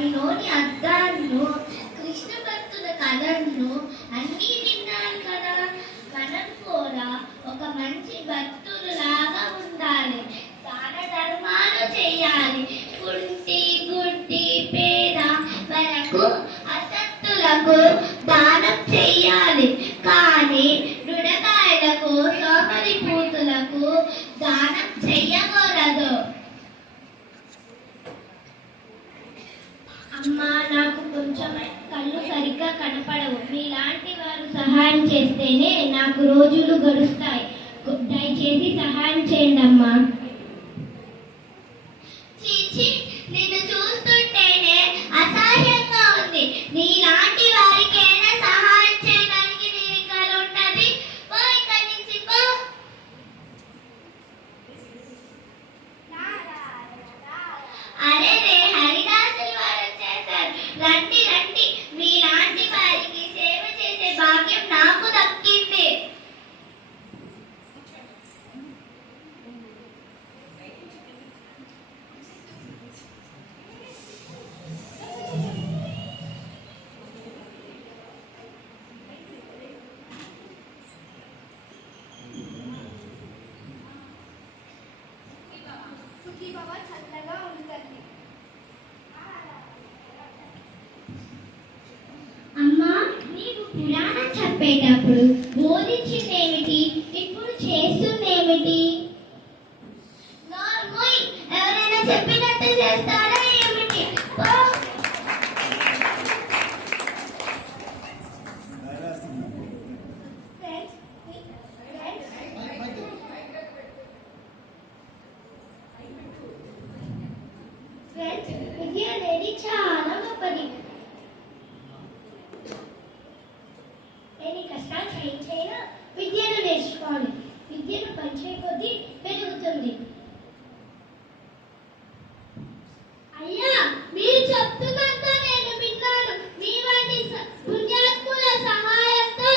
దానిలోని అర్థాలను, కృష్ణ భక్తుల కథలను అన్నీ విన్నారు కదా. మనం కూడా ఒక మంచి భక్తులులాగా ఉండాలి. దాన ధర్మాలు చేయాలి. కుంటి గుడ్డి పేద వరకు అసత్తులకు దానం చెయ్యాలి. కానీ రుణకాయలకు సోమరి పూతులకు దానం చెయ్యకూడదు. అమ్మా, నాకు కొంచెం కళ్ళు సరిగ్గా కనపడవు. మీలాంటి వారు సహాయం చేస్తేనే నాకు రోజులు గడుస్తాయి. దయచేసి సహాయం చేయండి అమ్మా. చీచి, నిన్ను చూస్తుంటేనే అసహ్యంగా ఉంది. నీలాంటి వారికైనా సహాయం చేయడానికి నేను ఇక్కడ ఉన్నది. పో ఇక్కడి నుంచి పో. అరే రే, హరిదాసులు వారు వచ్చేసారు. రండి రండి, మీలాంటి వారికి సేవ చేసే భాగ్యం నాకు దక్కింది. అమ్మా, నీకు పురాణం చెప్పేటప్పుడు బోధించిందేమిటి? ఇప్పుడు చేస్తుందేమిటి? నార్మల్, ఎవరైనా చెప్పినట్టు చేస్తారా ఏమిటి? విద్య అనేది చాలా గొప్పది. ఎన్ని కష్టాలు చేయించైనా విద్యను నేర్చుకోవాలి. విద్యను పంచే కొద్దీ పెరుగుతుంది. అయ్యా, మీరు చెప్తున్నంత నేను విన్నాను. మీ వంటి పుణ్యాత్ముల సహాయంతో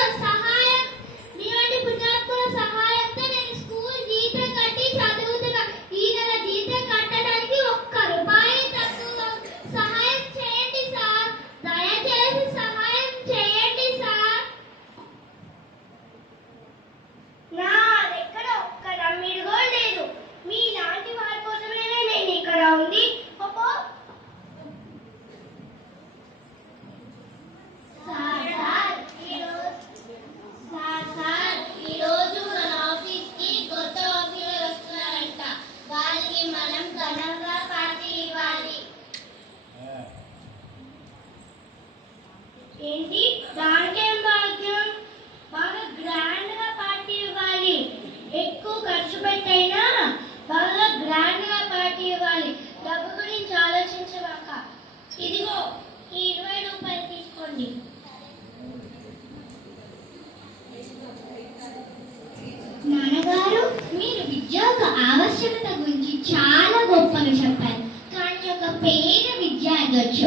నేను స్కూల్ జీతం కట్టి చదువుతున్నా. ఈ నెల జీతం కట్టడానికి ఒక్క రూపాయి తక్కువ. సహాయం చేయండి సార్, దయచేసి సహాయం చేయండి సార్. నా దగ్గర ఒక్క రమ్మిడి కూడా లేదు. మీలాంటి వారి కోసమేనా నేను ఇక్కడ ఉంది. ఈరోజు మన ఆఫీస్కి కొత్త ఆఫీసర్ వస్తున్నారంట. వాళ్ళకి మనం ఘనంగా పార్టీ ఇవ్వాలి. ఏంటి? దానికేం భాగ్యం? బాగా గ్రాండ్ గా పార్టీ ఇవ్వాలి. ఎక్కువ ఖర్చు పెట్టైనా బాగా గ్రాండ్ గా పార్టీ ఇవ్వాలి. డబ్బు గురించి ఆలోచించవాక. ఇదిగో ఈ 20 రూపాయలు తీసుకోండి. నాన్నగారు, మీరు విద్య యొక్క ఆవశ్యకత గురించి చాలా గొప్పగా చెప్పారు. కానీ ఒక పేద విద్యార్థి వచ్చి